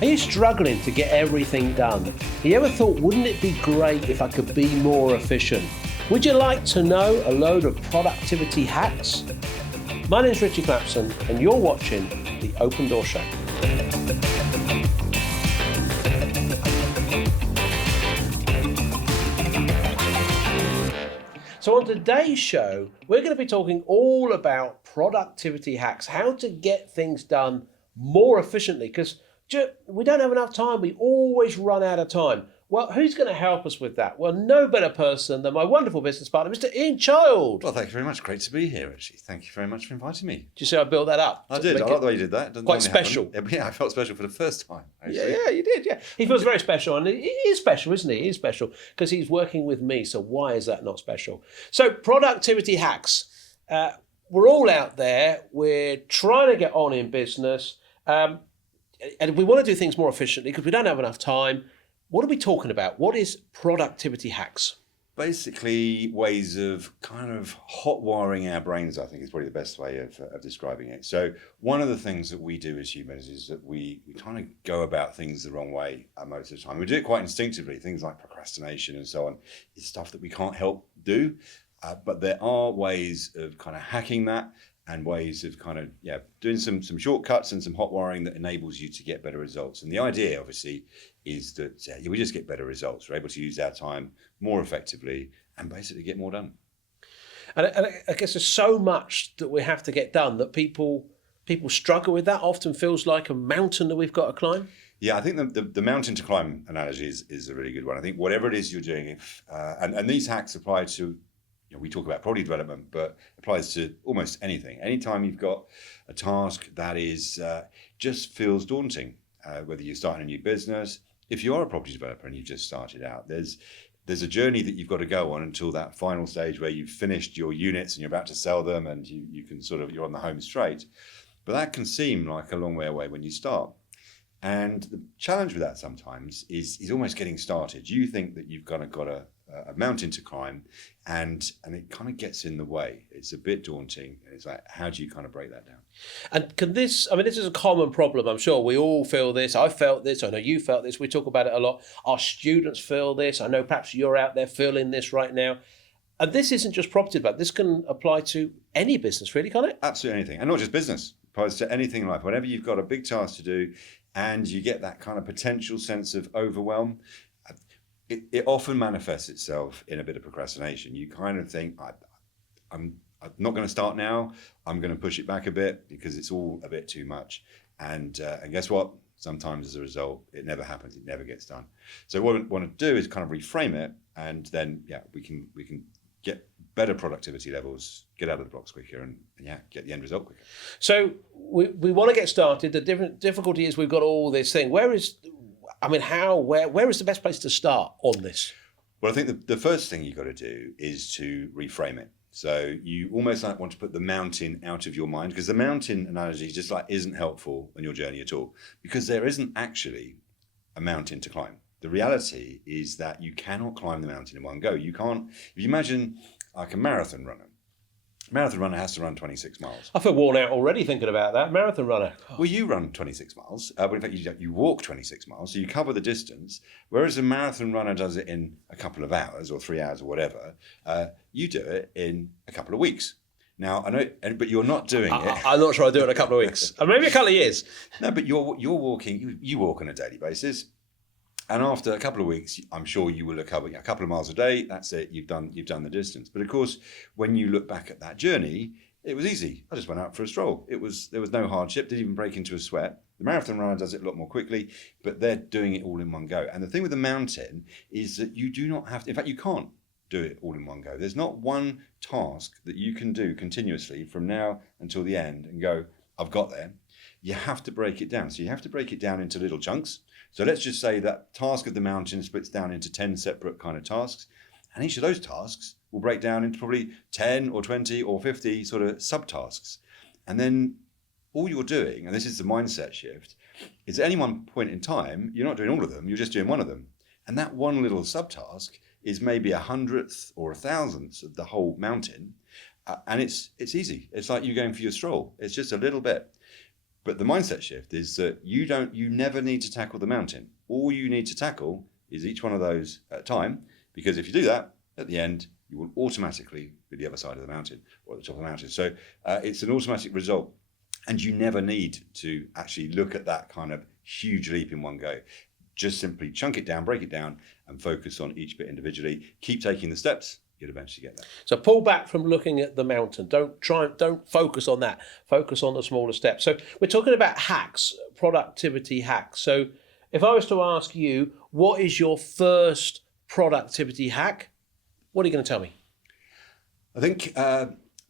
Are you struggling to get everything done? Have you ever thought, wouldn't it be great if I could be more efficient? Would you like to know a load of productivity hacks? My name's Ritchie Clapson and you're watching The Open Door Show. So on today's show, we're going to be talking all about productivity hacks, how to get things done more efficiently, because we don't have enough time. We always run out of time. Well, who's going to help us with that? Well, no better person than my wonderful business partner, Mr. Ian Child. Well, thank you very much. Great to be here, actually. Thank you very much for inviting me. Did you see I built that up? I did. I like the way you did that. Quite special. Yeah, I felt special for the first time, actually. Yeah, you did, yeah. He feels very special, and he is special, isn't he? He is special because he's working with me, so why is that not special? So, productivity hacks. We're all out there. We're trying to get on in business. And we want to do things more efficiently because we don't have enough time. What are we talking about? What is productivity hacks? Basically, ways of kind of hot wiring our brains, I think is probably the best way of describing it. So one of the things that we do as humans is that we kind of go about things the wrong way most of the time. We do it quite instinctively. Things like procrastination and so on is stuff that we can't help do. But there are ways of kind of hacking that and ways of kind of doing some shortcuts and some hot wiring that enables you to get better results. And the idea, obviously, is that we just get better results. We're able to use our time more effectively and basically get more done. And I guess there's so much that we have to get done that people struggle with that. Often feels like a mountain that we've got to climb. Yeah, I think the mountain to climb analogy is a really good one. I think whatever it is you're doing, and these hacks apply to, we talk about property development, but applies to almost anything. Anytime you've got a task that is just feels daunting, whether you're starting a new business, if you are a property developer and you've just started out, there's a journey that you've got to go on until that final stage where you've finished your units and you're about to sell them and you can you're on the home straight. But that can seem like a long way away when you start. And the challenge with that sometimes is almost getting started. You think that you've got a mountain to climb and it kind of gets in the way. It's a bit daunting. It's like, how do you kind of break that down? And this is a common problem. I'm sure we all feel this. I felt this. I know you felt this. We talk about it a lot. Our students feel this. I know perhaps you're out there feeling this right now. And this isn't just property, but this can apply to any business, really, can't it? Absolutely anything. And not just business. It applies to anything in life. Whenever you've got a big task to do and you get that kind of potential sense of overwhelm, it often manifests itself in a bit of procrastination. You kind of think, I'm not going to start now. I'm going to push it back a bit because it's all a bit too much. And guess what? Sometimes as a result, it never happens. It never gets done. So what we want to do is kind of reframe it, and then we can get better productivity levels, get out of the blocks quicker, and get the end result quicker. So we want to get started. The difficulty is we've got all this thing. Where is the best place to start on this? Well, I think the first thing you've got to do is to reframe it. So you almost want to put the mountain out of your mind, because the mountain analogy just isn't helpful on your journey at all, because there isn't actually a mountain to climb. The reality is that you cannot climb the mountain in one go. You can't. If you imagine like a marathon runner has to run 26 miles. I feel worn out already thinking about that. Marathon runner. Well, you run 26 miles, but in fact you walk 26 miles, so you cover the distance, whereas a marathon runner does it in a couple of hours or 3 hours or whatever. You do it in a couple of weeks. Now, I know, but you're not doing it. I'm not sure I do it in a couple of weeks. Maybe a couple of years. No, but you're walking, you walk on a daily basis. And after a couple of weeks, I'm sure you will have covered a couple of miles a day. That's it. You've done the distance. But of course, when you look back at that journey, it was easy. I just went out for a stroll. There was no hardship. Didn't even break into a sweat. The marathon runner does it a lot more quickly, but they're doing it all in one go. And the thing with the mountain is that you do not have to. In fact, you can't do it all in one go. There's not one task that you can do continuously from now until the end and go, I've got there. You have to break it down. So you have to break it down into little chunks. So let's just say that task of the mountain splits down into 10 separate kind of tasks. And each of those tasks will break down into probably 10 or 20 or 50 sort of subtasks. And then all you're doing, and this is the mindset shift, is at any one point in time, you're not doing all of them, you're just doing one of them. And that one little subtask is maybe 100th or 1,000th of the whole mountain. And it's easy. It's like you going for your stroll. It's just a little bit. But the mindset shift is that you never need to tackle the mountain. All you need to tackle is each one of those at a time, because if you do that, at the end, you will automatically be the other side of the mountain or at the top of the mountain. So it's an automatic result. And you never need to actually look at that kind of huge leap in one go. Just simply chunk it down, break it down, and focus on each bit individually. Keep taking the steps. You'll eventually get there. So pull back from looking at the mountain. Don't focus on that. Focus on the smaller steps. So we're talking about hacks, productivity hacks. So if I was to ask you, what is your first productivity hack? What are you going to tell me? I think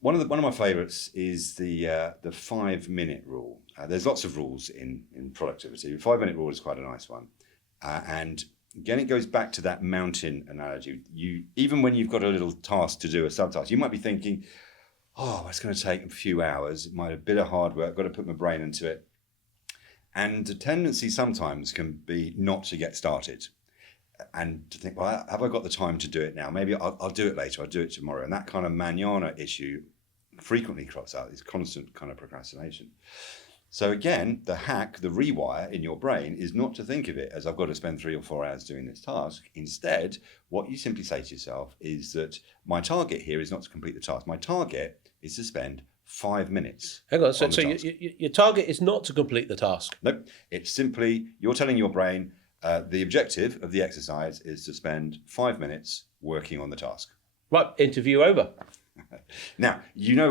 one of my favourites is the 5-minute rule. There's lots of rules in productivity. The 5-minute rule is quite a nice one, and again, it goes back to that mountain analogy. Even when you've got a little task to do, a subtask, you might be thinking, "Oh, it's going to take a few hours. It might be a bit of hard work. I've got to put my brain into it." And the tendency sometimes can be not to get started, and to think, "Well, have I got the time to do it now? Maybe I'll do it later. I'll do it tomorrow." And that kind of manana issue frequently crops out. This constant kind of procrastination. So again, the hack, the rewire in your brain is not to think of it as I've got to spend 3 or 4 hours doing this task. Instead, what you simply say to yourself is that my target here is not to complete the task. My target is to spend 5 minutes. Hang on, so your target is not to complete the task? Nope. It's simply, you're telling your brain the objective of the exercise is to spend 5 minutes working on the task. Right, interview over. Now,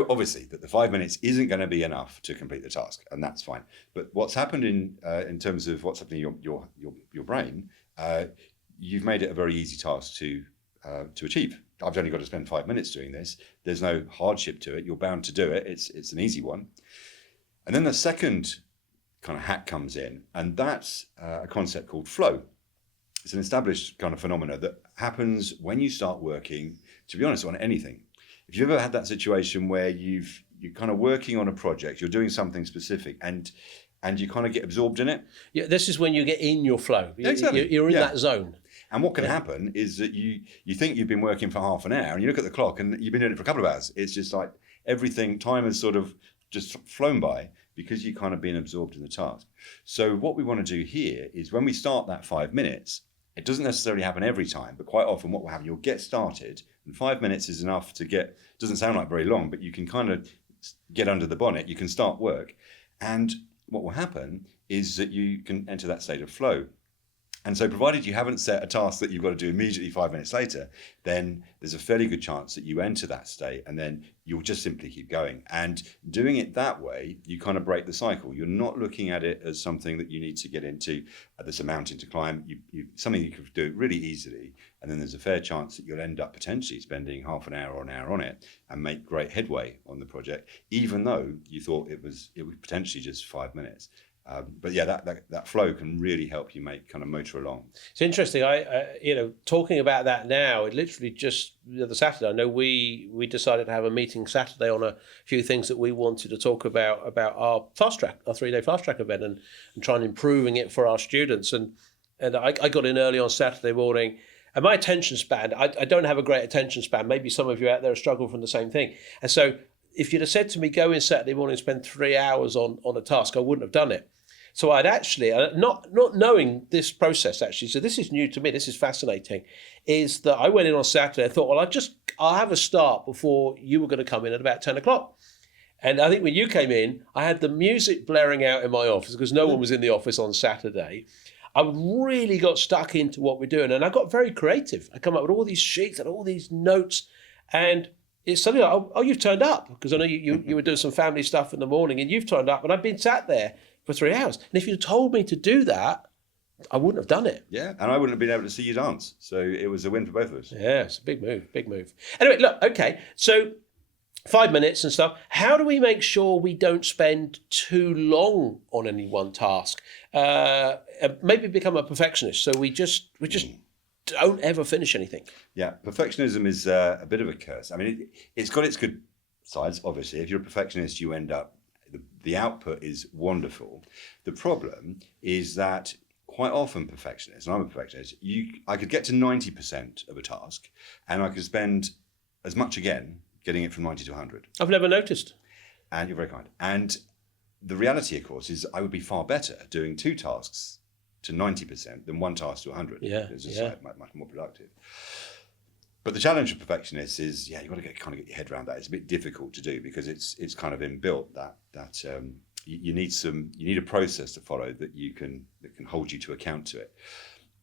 obviously that the 5 minutes isn't going to be enough to complete the task, and that's fine. But what's happened in terms of what's happening in your brain, you've made it a very easy task to achieve. I've only got to spend 5 minutes doing this. There's no hardship to it. You're bound to do it. It's an easy one. And then the second kind of hack comes in, and that's a concept called flow. It's an established kind of phenomena that happens when you start working, to be honest, on anything. If you've ever had that situation where you're kind of working on a project, you're doing something specific, and you kind of get absorbed in it. Yeah, this is when you get in your flow. Exactly. You're in that zone. And what can happen is that you think you've been working for half an hour, and you look at the clock, and you've been doing it for a couple of hours. It's just like time has sort of just flown by because you've kind of been absorbed in the task. So what we want to do here is when we start that 5 minutes, it doesn't necessarily happen every time, but quite often what will happen, you'll get started, and 5 minutes is enough to doesn't sound like very long, but you can kind of get under the bonnet, you can start work. And what will happen is that you can enter that state of flow. And so provided you haven't set a task that you've got to do immediately 5 minutes later, then there's a fairly good chance that you enter that state, and then you'll just simply keep going. And doing it that way, you kind of break the cycle. You're not looking at it as something that you need to get into, there's a mountain to climb, something you can do really easily, and then there's a fair chance that you'll end up potentially spending half an hour or an hour on it and make great headway on the project, even though you thought it was potentially just 5 minutes. But yeah, that flow can really help you motor along. It's interesting. Talking about that now, it literally just the other Saturday, I know we decided to have a meeting Saturday on a few things that we wanted to talk about our fast track, our 3-day fast track event, and trying improving it for our students. And I got in early on Saturday morning. And my attention span, I don't have a great attention span. Maybe some of you out there struggle from the same thing. And so if you'd have said to me, go in Saturday morning and spend 3 hours on a task, I wouldn't have done it. So I'd actually, not knowing this process actually, so this is new to me, this is fascinating, is that I went in on Saturday and thought, well, I'll have a start before you were going to come in at about 10 o'clock. And I think when you came in, I had the music blaring out in my office because no one was in the office on Saturday. I really got stuck into what we're doing, and I got very creative. I come up with all these sheets and all these notes, and it's suddenly like, oh, you've turned up, because I know you were doing some family stuff in the morning, and you've turned up, and I've been sat there for 3 hours. And if you'd told me to do that, I wouldn't have done it. Yeah, and I wouldn't have been able to see you dance. So it was a win for both of us. Yeah, it's a big move, big move. Anyway, look, okay, so 5 minutes and stuff. How do we make sure we don't spend too long on any one task? Maybe become a perfectionist, so we just don't ever finish anything. Yeah, perfectionism is a bit of a curse. I mean, it's got its good sides, obviously. If you're a perfectionist, you end up, the output is wonderful. The problem is that quite often perfectionists, and I'm a perfectionist, I could get to 90% of a task, and I could spend as much again getting it from 90 to 100. I've never noticed. And you're very kind. And the reality, of course, is I would be far better doing 2 tasks to 90% than 1 task to 100. Yeah, It's just like much more productive. But the challenge of perfectionists is, you've got to get your head around that. It's a bit difficult to do because it's kind of inbuilt that you need a process to follow that can hold you to account to it.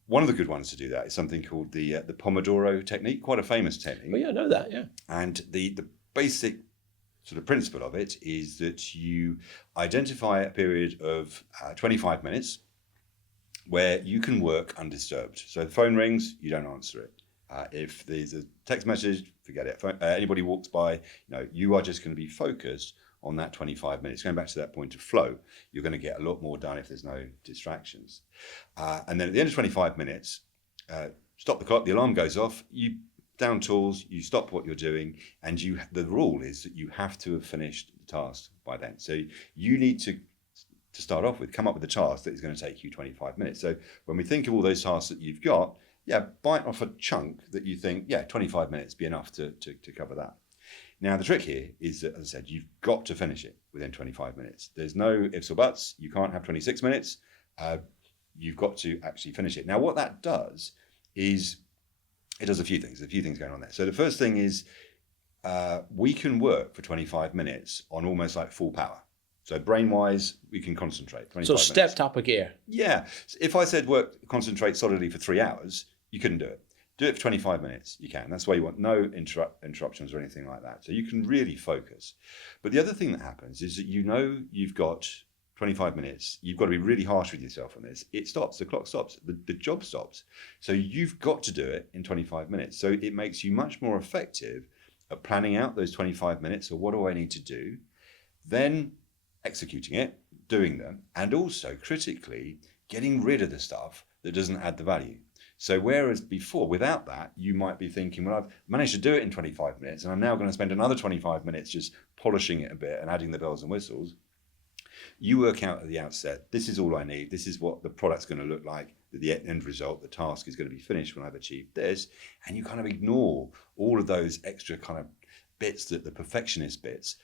One of the good ones to do that is something called the Pomodoro technique, quite a famous technique. Oh yeah, I know that. Yeah. And the basic sort of principle of it is that you identify a period of 25 minutes where you can work undisturbed. So the phone rings, you don't answer it. If there's a text message, forget it. Anybody walks by, you are just going to be focused on that 25 minutes. Going back to that point of flow, you're going to get a lot more done if there's no distractions. And then at the end of 25 minutes, stop the clock, the alarm goes off, you down tools, you stop what you're doing, and the rule is that you have to have finished the task by then. So you need to start off with, come up with a task that is going to take you 25 minutes. So when we think of all those tasks that you've got, bite off a chunk that you think, 25 minutes be enough to cover that. Now, the trick here is that, as I said, you've got to finish it within 25 minutes. There's no ifs or buts. You can't have 26 minutes. You've got to actually finish it. Now, what that does is it does a few things. There's a few things going on there. So the first thing is we can work for 25 minutes on almost like full power. So brain-wise, we can concentrate. 25 So stepped up a gear. Yeah. If I said concentrate solidly for 3 hours, you couldn't do it. Do it for 25 minutes, you can. That's why you want no interruptions or anything like that. So you can really focus. But the other thing that happens is that you've got 25 minutes. You've got to be really harsh with yourself on this. It stops, the clock stops, the job stops. So you've got to do it in 25 minutes. So it makes you much more effective at planning out those 25 minutes. So what do I need to do? Then executing it, doing them, and also critically getting rid of the stuff that doesn't add the value. So whereas before, without that, you might be thinking, well, I've managed to do it in 25 minutes, and I'm now going to spend another 25 minutes just polishing it a bit and adding the bells and whistles. You work out at the outset, this is all I need, this is what the product's going to look like, the end result, the task is going to be finished when I've achieved this, and you kind of ignore all of those extra kind of bits, the perfectionist bits,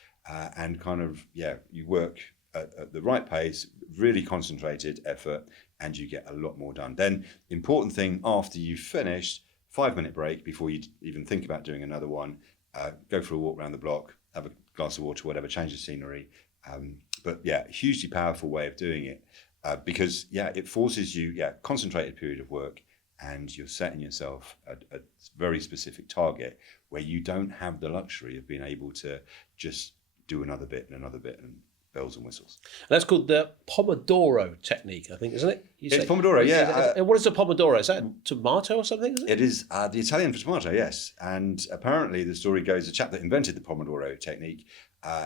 and kind of, you work at the right pace, really concentrated effort, and you get a lot more done. Then, important thing, after you've finished, 5-minute break before you even think about doing another one, go for a walk around the block, have a glass of water, whatever, change the scenery. But hugely powerful way of doing it because, it forces you, concentrated period of work, and you're setting yourself a very specific target where you don't have the luxury of being able to just do another bit and bells and whistles. And that's called the Pomodoro technique, I think, isn't it? It's Pomodoro, yeah. What is a Pomodoro? Is that tomato or something? Is it? It is the Italian for tomato, yes. And apparently the story goes, the chap that invented the Pomodoro technique,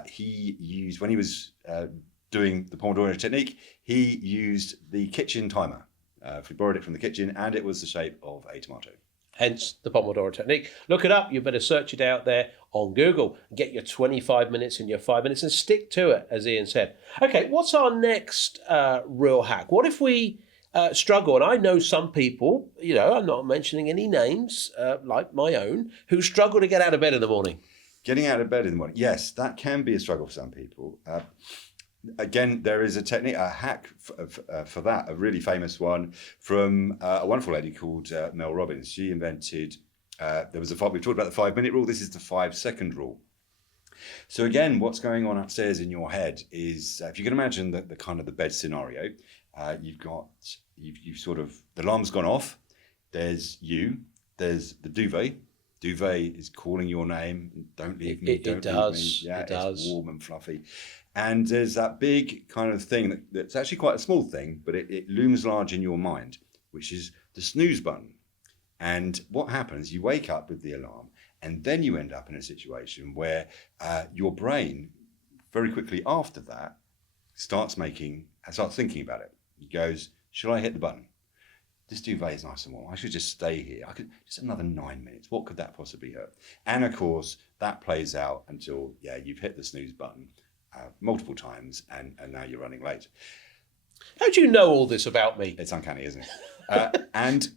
he used, when he was doing the Pomodoro technique, he used the kitchen timer. He borrowed it from the kitchen, and it was the shape of a tomato. Hence the Pomodoro technique. Look it up. You better search it out there on Google. Get your 25 minutes and your 5 minutes and stick to it, as Ian said. Okay, what's our next real hack? What if we struggle? And I know some people, I'm not mentioning any names, like my own, who struggle to get out of bed in the morning. Getting out of bed in the morning. Yes, that can be a struggle for some people. Again, there is a technique, a hack for that, a really famous one from a wonderful lady called Mel Robbins. She invented, we've talked about the 5-minute rule. This is the 5-second rule. So again, what's going on upstairs in your head is, if you can imagine the kind of the bed scenario, you've sort of, the alarm's gone off. There's there's the duvet. Duvet is calling your name. Don't leave me. Don't leave me. Yeah, it does. It's warm and fluffy. And there's that big kind of thing that's actually quite a small thing, but it looms large in your mind, which is the snooze button. And what happens, you wake up with the alarm, and then you end up in a situation where your brain, very quickly after that, starts thinking about it. It goes, shall I hit the button? This duvet is nice and warm. I should just stay here. I could just another 9 minutes. What could that possibly hurt? And of course, that plays out until you've hit the snooze button multiple times, and now you're running late. How do you know all this about me? It's uncanny, isn't it? And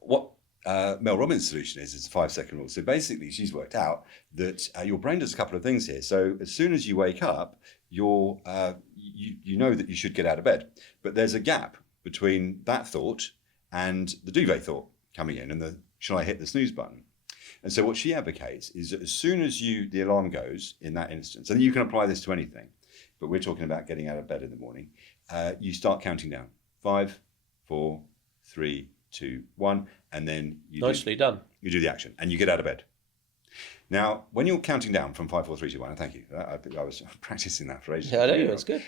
what Mel Robbins' solution is a 5-second rule. So basically, she's worked out that your brain does a couple of things here. So as soon as you wake up, you know that you should get out of bed, but there's a gap between that thought and the duvet thought coming in and the shall I hit the snooze button. And so what she advocates is that as soon as the alarm goes in that instance, and you can apply this to anything, but we're talking about getting out of bed in the morning, you start counting down. 5, 4, 3, 2, 1, and then Nicely done. You do the action and you get out of bed. Now, when you're counting down from 5, 4, 3, 2, 1, and thank you, I was practicing that for ages. Yeah, I know, it's good.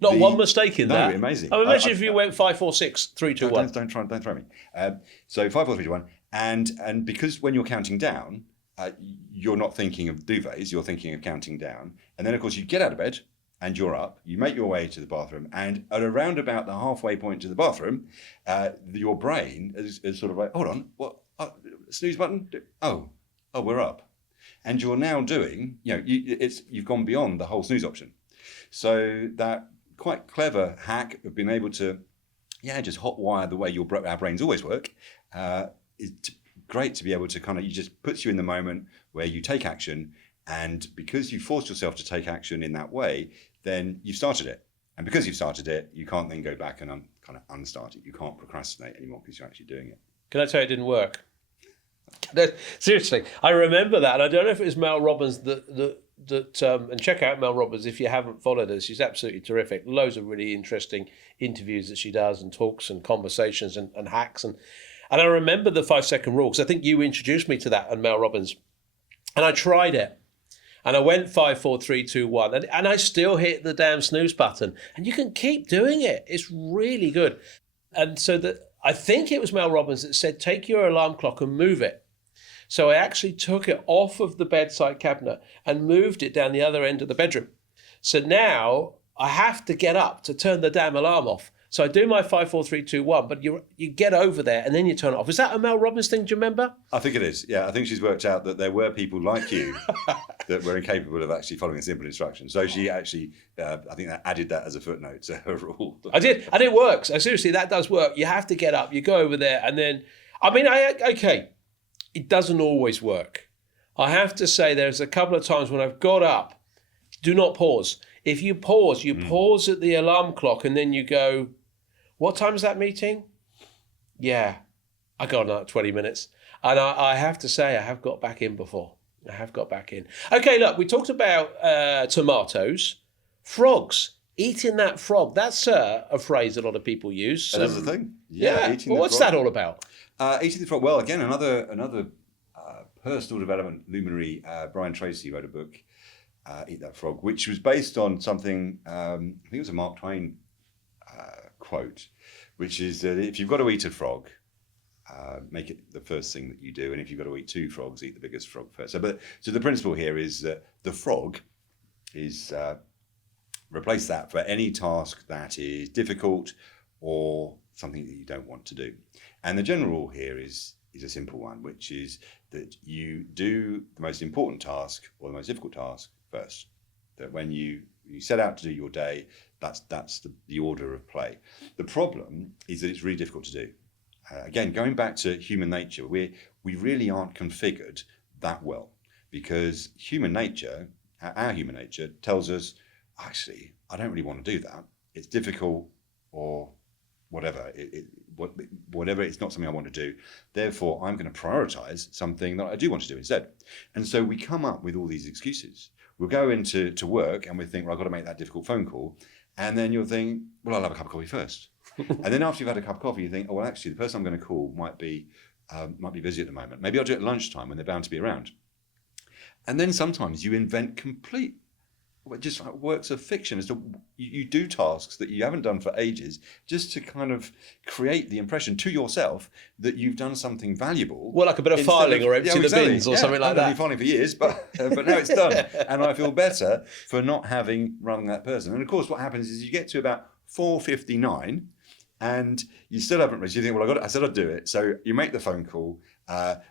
Not one mistake in that. No, amazing. I imagine if you went 5, 4, 6, 3, 2, 1. Don't throw me. So 5, 4, 3, 2, 1, and because when you're counting down, you're not thinking of duvets, you're thinking of counting down, and then of course you get out of bed and you're up. You make your way to the bathroom, and at around about the halfway point to the bathroom, your brain is sort of like, hold on, what? Snooze button? Oh, we're up, and you're now doing, you've gone beyond the whole snooze option. So that quite clever hack of being able to, just hotwire the way our brains always work, is great to be able to it just puts you in the moment where you take action, and because you forced yourself to take action in that way, then you've started it, and because you've started it, you can't then go back and unstart it. You can't procrastinate anymore because you're actually doing it. Can I tell you it didn't work? Seriously, I remember that, and I don't know if it was Mel Robbins and check out Mel Robbins if you haven't followed her. She's absolutely terrific. Loads of really interesting interviews that she does, and talks and conversations and hacks. And I remember the 5-second rule, because I think you introduced me to that and Mel Robbins. And I tried it. And I went 5, 4, 3, 2, 1. And I still hit the damn snooze button. And you can keep doing it. It's really good. And so I think it was Mel Robbins that said, take your alarm clock and move it. So I actually took it off of the bedside cabinet and moved it down the other end of the bedroom. So now I have to get up to turn the damn alarm off. So I do my 5, 4, 3, 2, 1, but you get over there and then you turn it off. Is that a Mel Robbins thing? Do you remember? I think it is. Yeah, I think she's worked out that there were people like you that were incapable of actually following a simple instruction. So she actually, I think, that added that as a footnote to her rule. I did, and it works. Seriously, that does work. You have to get up. You go over there, and then, it doesn't always work. I have to say, there's a couple of times when I've got up. Do not pause. If you pause, pause at the alarm clock, and then you go, what time is that meeting? Yeah, I got another 20 minutes. And I have to say, I have got back in before. I have got back in. Okay, look, we talked about tomatoes, frogs, eating that frog. That's a phrase a lot of people use. That is the thing. Yeah. Eating Well, what's frog. that all about? Eating the frog. Well, again, another personal development luminary. Brian Tracy wrote a book, Eat That Frog, which was based on something, I think it was a Mark Twain quote, which is that if you've got to eat a frog, make it the first thing that you do, and if you've got to eat 2 frogs, eat the biggest frog first. So the principle here is that the frog is replace that for any task that is difficult or something that you don't want to do. And the general rule here is a simple one, which is that you do the most important task or the most difficult task first. That when you set out to do your day, that's the order of play. The problem is that it's really difficult to do. Again, going back to human nature, we really aren't configured that well, because our human nature tells us, actually, I don't really want to do that. It's difficult, or whatever. Whatever, it's not something I want to do. Therefore, I'm going to prioritize something that I do want to do instead. And so we come up with all these excuses. We'll go into work and we think, well, I've got to make that difficult phone call. And then you'll think, well, I'll have a cup of coffee first. And then after you've had a cup of coffee, you think, oh, well, actually, the person I'm going to call might be busy at the moment. Maybe I'll do it at lunchtime when they're bound to be around. And then sometimes you invent complete just works of fiction as to you do tasks that you haven't done for ages, just to kind of create the impression to yourself that you've done something valuable. Well, like a bit of filing or empty the bins or something like that. I've been filing for years, but now it's done, and I feel better for not having rung that person. And of course, what happens is you get to about 4:59, and you still haven't reached. You think, well, I said I'd do it. So you make the phone call.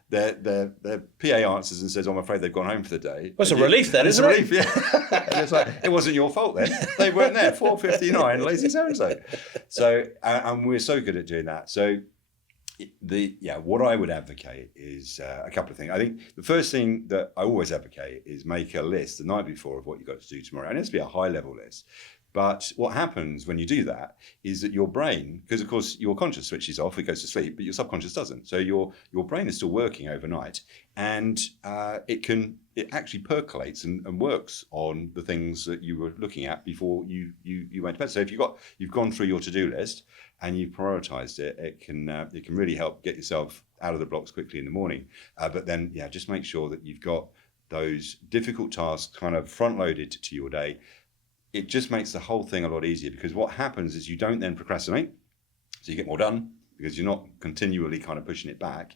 Their PA answers and says, I'm afraid they've gone home for the day. Well, it's a relief then, isn't it? It's a relief, yeah. And it's like, it wasn't your fault then. They weren't there. 4:59, lazy so-and-so. So, and we're so good at doing that. So What I would advocate is a couple of things. I think the first thing that I always advocate is make a list the night before of what you've got to do tomorrow. And it has to be a high level list. But what happens when you do that is that your brain, because of course your conscious switches off, it goes to sleep, but your subconscious doesn't. So your brain is still working overnight, and it actually percolates and works on the things that you were looking at before you went to bed. So if you've gone through your to-do list and you've prioritized it, it can really help get yourself out of the blocks quickly in the morning. But then just make sure that you've got those difficult tasks kind of front loaded to your day. It just makes the whole thing a lot easier, because what happens is you don't then procrastinate, so you get more done because you're not continually kind of pushing it back.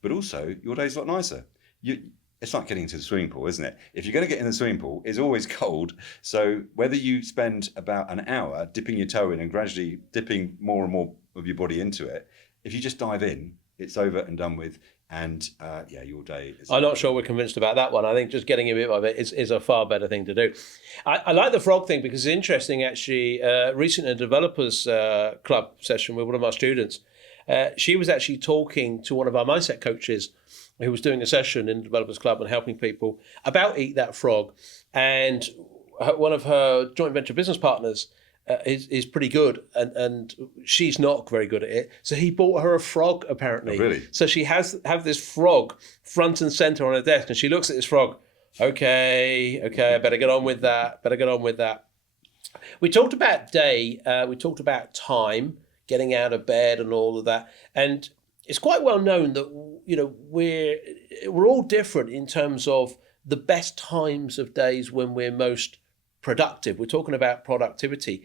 But also your day's a lot nicer. It's like getting into the swimming pool, isn't it? If you're going to get in the swimming pool, it's always cold. So whether you spend about an hour dipping your toe in and gradually dipping more and more of your body into it, if you just dive in, it's over and done with. And your day is... I'm not sure we're convinced about that one. I think just getting a bit of it is a far better thing to do. I like the frog thing because it's interesting, actually. Recently, in a developers club session with one of our students, she was actually talking to one of our mindset coaches who was doing a session in the developers club and helping people about Eat That Frog. And one of her joint venture business partners is pretty good, and she's not very good at it. So he bought her a frog, apparently. Oh, really? So she have this frog front and center on her desk, and she looks at this frog. Okay, I better get on with that. We talked about day. We talked about time, getting out of bed, and all of that. And it's quite well known that we're all different in terms of the best times of days when we're most productive. We're talking about productivity.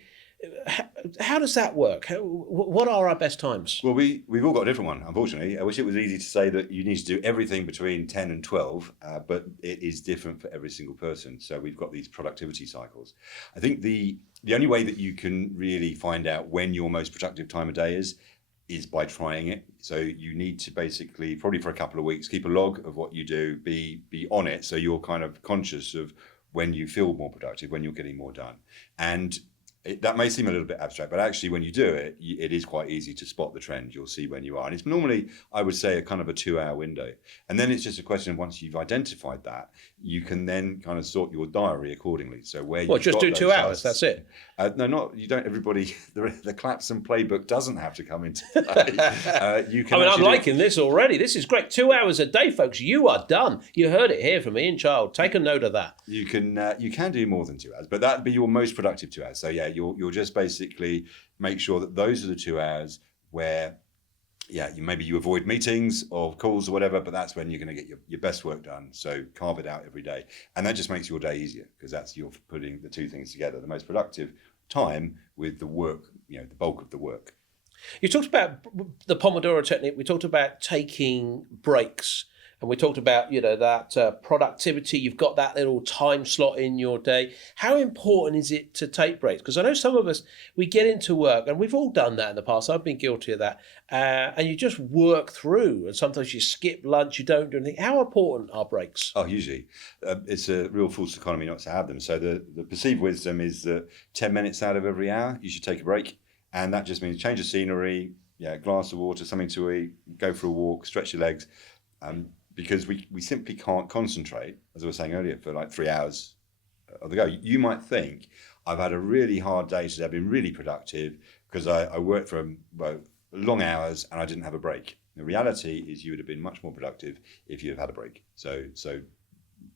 How does that work? What are our best times? Well, we've all got a different one, unfortunately. I wish it was easy to say that you need to do everything between 10 and 12, but it is different for every single person. So we've got these productivity cycles. I think the only way that you can really find out when your most productive time of day is by trying it. So you need to basically, probably for a couple of weeks, keep a log of what you do, be on it, so you're kind of conscious of when you feel more productive, when you're getting more done. And that may seem a little bit abstract, but actually when you do it, it is quite easy to spot the trend. You'll see when you are. And it's normally, I would say, a kind of a 2-hour window. And then it's just a question of, once you've identified that, you can then kind of sort your diary accordingly. So where you just do 2 hours, that's it? No, you don't. Everybody, the Clapson playbook doesn't have to come into play. You can. I'm liking this already. This is great. 2 hours a day, folks. You are done. You heard it here from Ian Child. Take a note of that. You can do more than 2 hours, but that'd be your most productive 2 hours. So you'll just basically make sure that those are the 2 hours where, you avoid meetings or calls or whatever, but that's when you're going to get your best work done. So carve it out every day. And that just makes your day easier, because you're putting the two things together, the most productive time with the work, the bulk of the work. You talked about the Pomodoro technique. We talked about taking breaks. And we talked about, that productivity. You've got that little time slot in your day. How important is it to take breaks? Because I know some of us, we get into work, and we've all done that in the past. I've been guilty of that. And you just work through, and sometimes you skip lunch, you don't do anything. How important are breaks? Oh, hugely. It's a real fool's economy not to have them. So the perceived wisdom is that 10 minutes out of every hour, you should take a break. And that just means change of scenery, a glass of water, something to eat, go for a walk, stretch your legs. Because we simply can't concentrate, as I was saying earlier, for like 3 hours on the go. You might think, I've had a really hard day today, I've been really productive because I worked for long hours and I didn't have a break. The reality is you would have been much more productive if you had had a break. So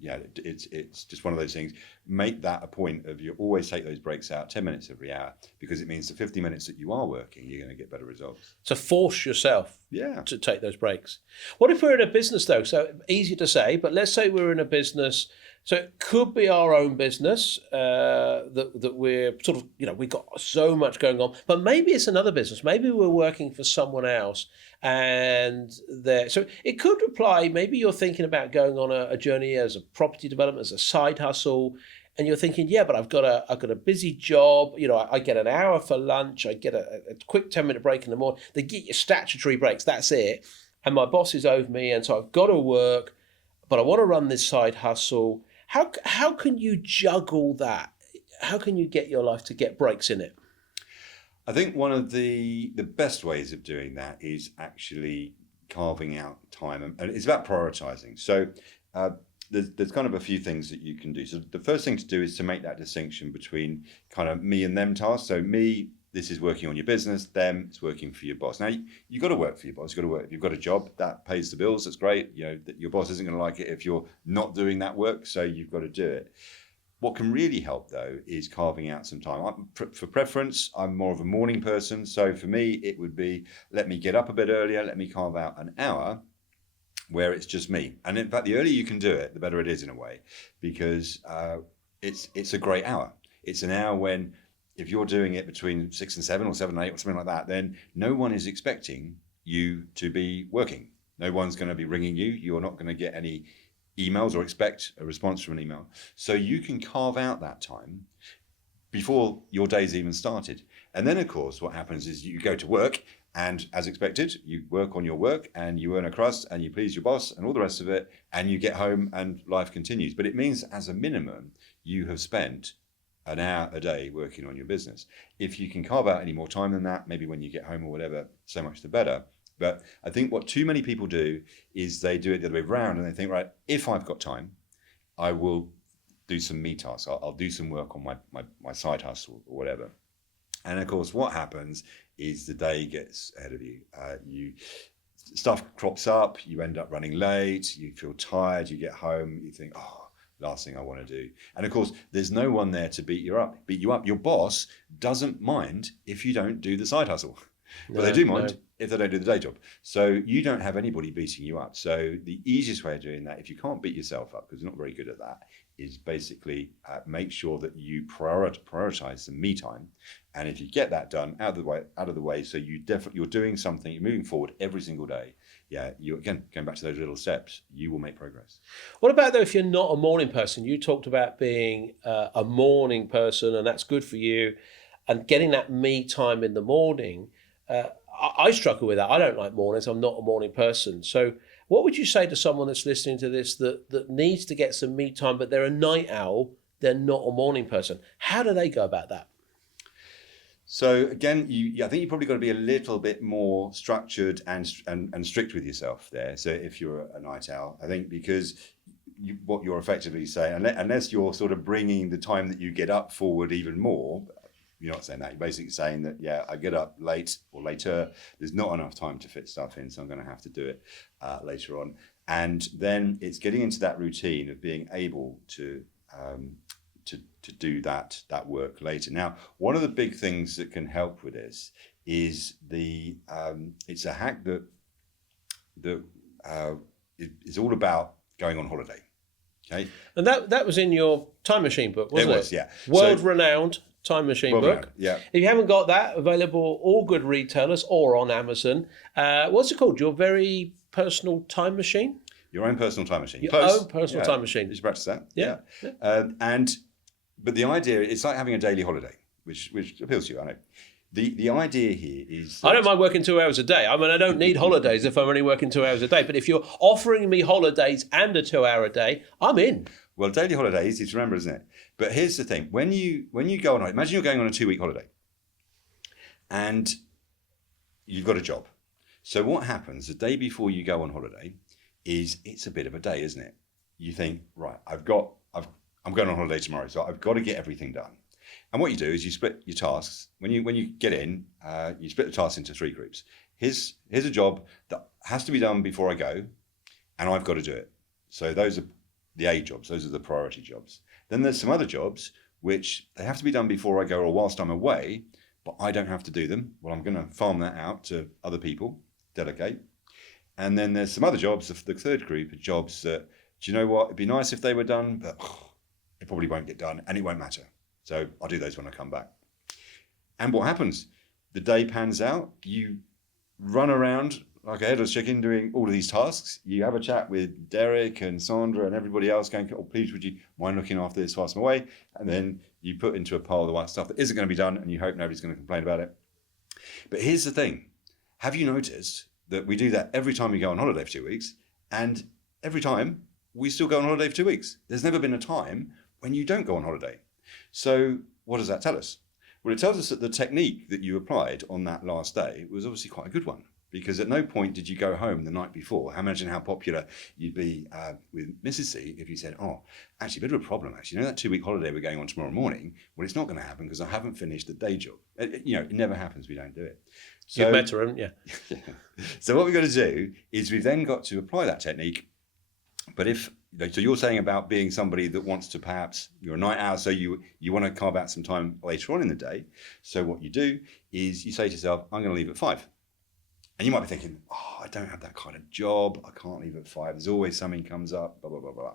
it's just one of those things. Make that a point of, you always take those breaks out, 10 minutes every hour, because it means the 50 minutes that you are working, you're going to get better results. So force yourself to take those breaks. What if we're in a business, though? So easy to say, but let's say we're in a business. So it could be our own business that we're sort of, we've got so much going on, but maybe it's another business. Maybe we're working for someone else, and so it could apply. Maybe you're thinking about going on a journey as a property development, as a side hustle, and you're thinking, but I've got a busy job. I get an hour for lunch. I get a quick 10-minute break in the morning. They get your statutory breaks. That's it. And my boss is over me, and so I've got to work, but I want to run this side hustle. How can you juggle that? How can you get your life to get breaks in it? I think one of the best ways of doing that is actually carving out time, and it's about prioritizing. So there's kind of a few things that you can do. So the first thing to do is to make that distinction between kind of me and them tasks. So me, this is working on your business. Them, it's working for your boss. Now you got to work for your boss. You got to work. If you've got a job that pays the bills, that's great. You know that your boss isn't going to like it if you're not doing that work. So you've got to do it. What can really help though is carving out some time. For preference, I'm more of a morning person. So for me, it would be, let me get up a bit earlier. Let me carve out an hour where it's just me. And in fact, the earlier you can do it, the better it is in a way, because it's a great hour. It's an hour when, if you're doing it between 6 and 7 or 7 and 8 or something like that, then no one is expecting you to be working. No one's going to be ringing you. You're not going to get any emails or expect a response from an email. So you can carve out that time before your day's even started. And then, of course, what happens is you go to work, and as expected, you work on your work and you earn a crust and you please your boss and all the rest of it, and you get home and life continues. But it means, as a minimum, you have spent an hour a day working on your business. If you can carve out any more time than that, maybe when you get home or whatever, so much the better. But I think what too many people do is they do it the other way around, and they think, right, if I've got time, I will do some me tasks. I'll do some work on my side hustle or whatever. And of course, what happens is the day gets ahead of you. Stuff crops up, you end up running late, you feel tired, you get home, you think, oh, last thing I want to do. And of course, there's no one there to beat you up. Your boss doesn't mind if you don't do the side hustle. But they do mind if they don't do the day job. So you don't have anybody beating you up. So the easiest way of doing that, if you can't beat yourself up, because you're not very good at that, is basically make sure that you prioritize some me time. And if you get that done out of the way, so you're doing something, you're moving forward every single day. Yeah, you again going back to those little steps, you will make progress. What about though if you're not a morning person? You talked about being a morning person, and that's good for you, and getting that me time in the morning. I struggle with that. I don't like mornings. I'm not a morning person. So what would you say to someone that's listening to this that needs to get some me time, but they're a night owl, they're not a morning person? How do they go about that? So again, I think you've probably got to be a little bit more structured and strict with yourself there. So if you're a night owl, I think, because what you're effectively saying, unless you're sort of bringing the time that you get up forward even more, you're not saying that. You're basically saying that, yeah, I get up late or later. There's not enough time to fit stuff in, so I'm going to have to do it later on. And then it's getting into that routine of being able to do that work later. Now, one of the big things that can help with this is it's a hack that is all about going on holiday. Okay, and that was in your time machine book, wasn't it? It was, yeah. World-renowned time machine book. Yeah. If you haven't got that, available all good retailers or on Amazon. What's it called? Your very personal time machine? Your own personal time machine. Your own personal time machine. You should practice that. Yeah. But the idea, it's like having a daily holiday, which appeals to you, I know. The idea here is... I don't mind working 2 hours a day. I mean, I don't need holidays if I'm only working 2 hours a day. But if you're offering me holidays and a 2 hour a day, I'm in. Well, daily holiday is easy to remember, isn't it? But here's the thing. When you go on, imagine you're going on a 2-week holiday and you've got a job. So what happens the day before you go on holiday is it's a bit of a day, isn't it? You think, right, I'm going on holiday tomorrow, so I've got to get everything done. And what you do is you split your tasks. When you get in, you split the tasks into 3 groups. Here's a job that has to be done before I go, and I've got to do it. So those are the A jobs. Those are the priority jobs. Then there's some other jobs which they have to be done before I go or whilst I'm away, but I don't have to do them. Well, I'm going to farm that out to other people, delegate. And then there's some other jobs, the third group of jobs that, do you know what? It'd be nice if they were done, but it probably won't get done and it won't matter. So I'll do those when I come back. And what happens? The day pans out. You run around like a headless chicken doing all of these tasks. You have a chat with Derek and Sandra and everybody else going, oh, please, would you mind looking after this whilst I'm away? And then you put into a pile the white stuff that isn't going to be done and you hope nobody's going to complain about it. But here's the thing. Have you noticed that we do that every time we go on holiday for 2 weeks, and every time we still go on holiday for 2 weeks? There's never been a time when you don't go on holiday. So what does that tell us? Well, it tells us that the technique that you applied on that last day was obviously quite a good one, because at no point did you go home the night before. Imagine how popular you'd be with Mrs. C if you said, oh, actually, a bit of a problem, actually. You know that 2-week holiday we're going on tomorrow morning? Well, it's not going to happen because I haven't finished the day job. It never happens. We don't do it. So, you've met her, haven't you? So what we've got to do is we've then got to apply that technique. But so you're saying about being somebody that wants to, perhaps you're a night owl, so you want to carve out some time later on in the day. So what you do is you say to yourself, I'm going to leave at 5. And you might be thinking, oh, I don't have that kind of job. I can't leave at 5. There's always something comes up, blah, blah, blah, blah.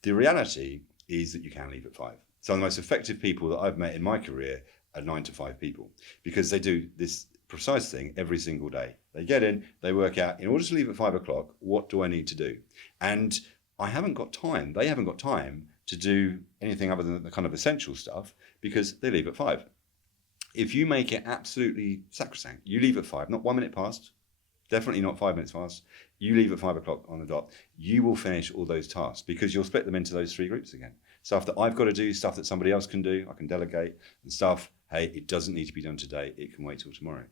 The reality is that you can leave at 5. Some of the most effective people that I've met in my career are 9 to 5 people, because they do this precise thing every single day. They get in, they work out, in order to leave at 5 o'clock, what do I need to do? And I haven't got time. They haven't got time to do anything other than the kind of essential stuff, because they leave at 5. If you make it absolutely sacrosanct, you leave at 5, not 1 minute past, definitely not 5 minutes past, you leave at 5 o'clock on the dot, you will finish all those tasks, because you'll split them into those 3 groups again. Stuff that I've got to do, stuff that somebody else can do, I can delegate, and stuff, hey, it doesn't need to be done today, it can wait till tomorrow.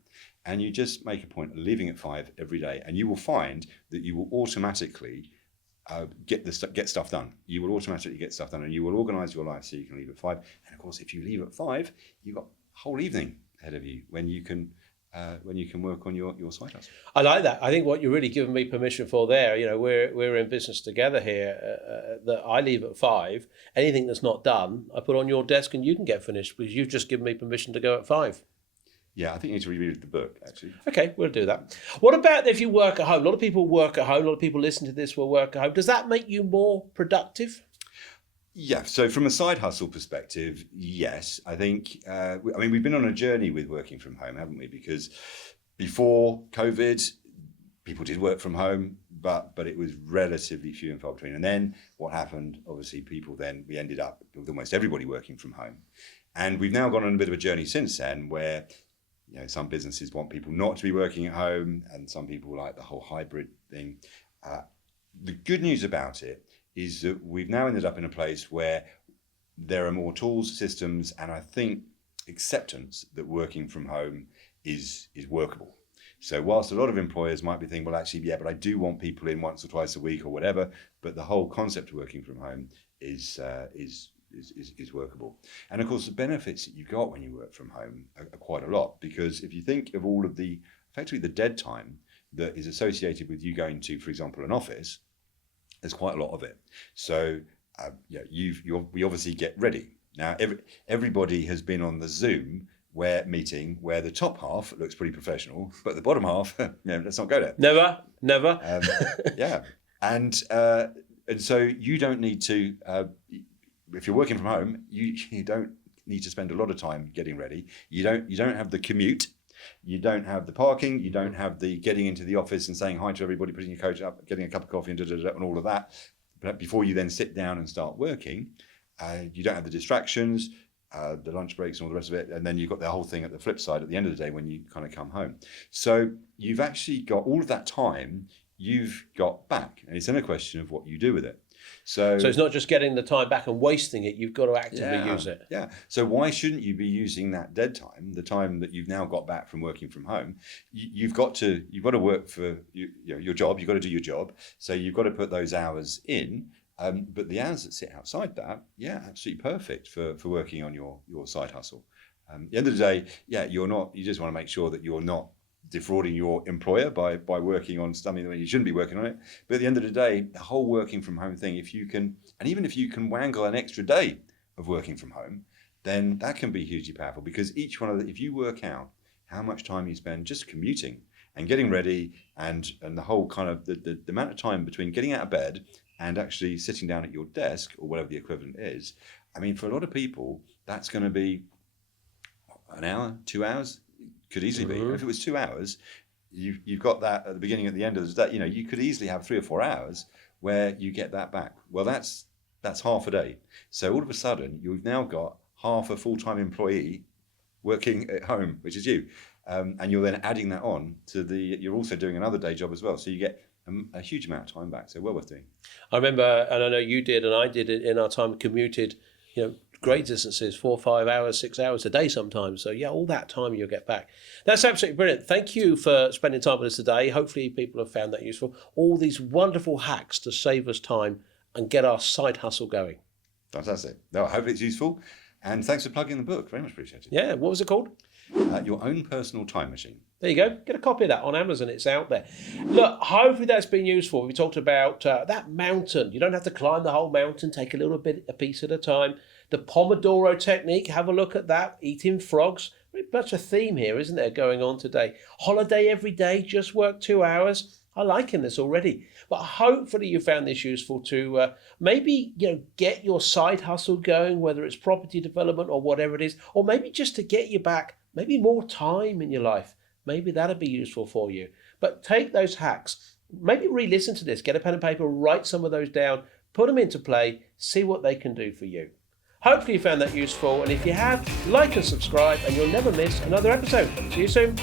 And you just make a point of leaving at 5 every day, and you will find that you will automatically get stuff done. You will automatically get stuff done, and you will organise your life so you can leave at 5. And of course, if you leave at 5, you've got a whole evening ahead of you when you can work on your side hustle. I like that. I think what you're really giving me permission for there, we're in business together here, that I leave at 5. Anything that's not done, I put on your desk and you can get finished, because you've just given me permission to go at 5. Yeah, I think you need to reread the book, actually. Okay, we'll do that. What about if you work at home? A lot of people work at home. A lot of people listen to this will work at home. Does that make you more productive? Yeah, so from a side hustle perspective, yes. I think, we've been on a journey with working from home, haven't we? Because before COVID, people did work from home, but it was relatively few and far between. And then what happened, obviously, we ended up with almost everybody working from home. And we've now gone on a bit of a journey since then where, some businesses want people not to be working at home, and some people like the whole hybrid thing. The good news about it is that we've now ended up in a place where there are more tools, systems, and I think acceptance that working from home is workable. So whilst a lot of employers might be thinking, well, actually, yeah, but I do want people in once or twice a week or whatever, but the whole concept of working from home is workable. And of course, the benefits that you got when you work from home are quite a lot, because if you think of all of effectively the dead time that is associated with you going to, for example, an office, there's quite a lot of it. So we obviously get ready. Now, everybody has been on the Zoom meeting where the top half looks pretty professional, but the bottom half, let's not go there. Never. Yeah. And so you don't need to, if you're working from home, you don't need to spend a lot of time getting ready. You don't have the commute. You don't have the parking, you don't have the getting into the office and saying hi to everybody, putting your coat up, getting a cup of coffee and all of that. But before you then sit down and start working, you don't have the distractions, the lunch breaks and all the rest of it. And then you've got the whole thing at the flip side at the end of the day when you kind of come home. So you've actually got all of that time you've got back. And it's then a question of what you do with it. So it's not just getting the time back and wasting it, you've got to actively use it. Yeah. So why shouldn't you be using that dead time, the time that you've now got back from working from home? You've got to work for your job, you've got to do your job. So you've got to put those hours in. But the hours that sit outside that, absolutely perfect for working on your side hustle. At the end of the day, you just want to make sure that you're not defrauding your employer by working on something when you shouldn't be working on it. But at the end of the day, the whole working from home thing, even if you can wangle an extra day of working from home, then that can be hugely powerful, because each one if you work out how much time you spend just commuting and getting ready and the whole kind of the amount of time between getting out of bed and actually sitting down at your desk or whatever the equivalent is, for a lot of people, that's going to be an hour, 2 hours. Could easily be. If it was 2 hours, you've got that at the beginning, at the end of the day. You could easily have 3 or 4 hours where you get that back. Well, that's half a day. So all of a sudden, you've now got half a full-time employee working at home, which is you, and you're then adding that on to you're also doing another day job as well. So you get a huge amount of time back. So well worth doing. I remember, and I know you did, and I did it in our time, commuted, great distances, 4, 5 hours, 6 hours a day sometimes. So yeah, all that time you'll get back. That's absolutely brilliant. Thank you for spending time with us today. Hopefully people have found that useful. All these wonderful hacks to save us time and get our side hustle going. Fantastic. No, I hope it's useful. And thanks for plugging the book. Very much appreciated. Yeah, what was it called? Your Own Personal Time Machine. There you go. Get a copy of that on Amazon. It's out there. Look, hopefully that's been useful. We talked about that mountain. You don't have to climb the whole mountain. Take a little bit, a piece at a time. The Pomodoro technique. Have a look at that. Eating frogs. Very much a theme here, isn't there, going on today? Holiday every day. Just work 2 hours. I liking this already. But hopefully you found this useful to maybe get your side hustle going, whether it's property development or whatever it is, or maybe just to get you back maybe more time in your life. Maybe that'll be useful for you. But take those hacks, maybe re-listen to this, get a pen and paper, write some of those down, put them into play, see what they can do for you. Hopefully you found that useful, and if you have, like and subscribe and you'll never miss another episode. See you soon.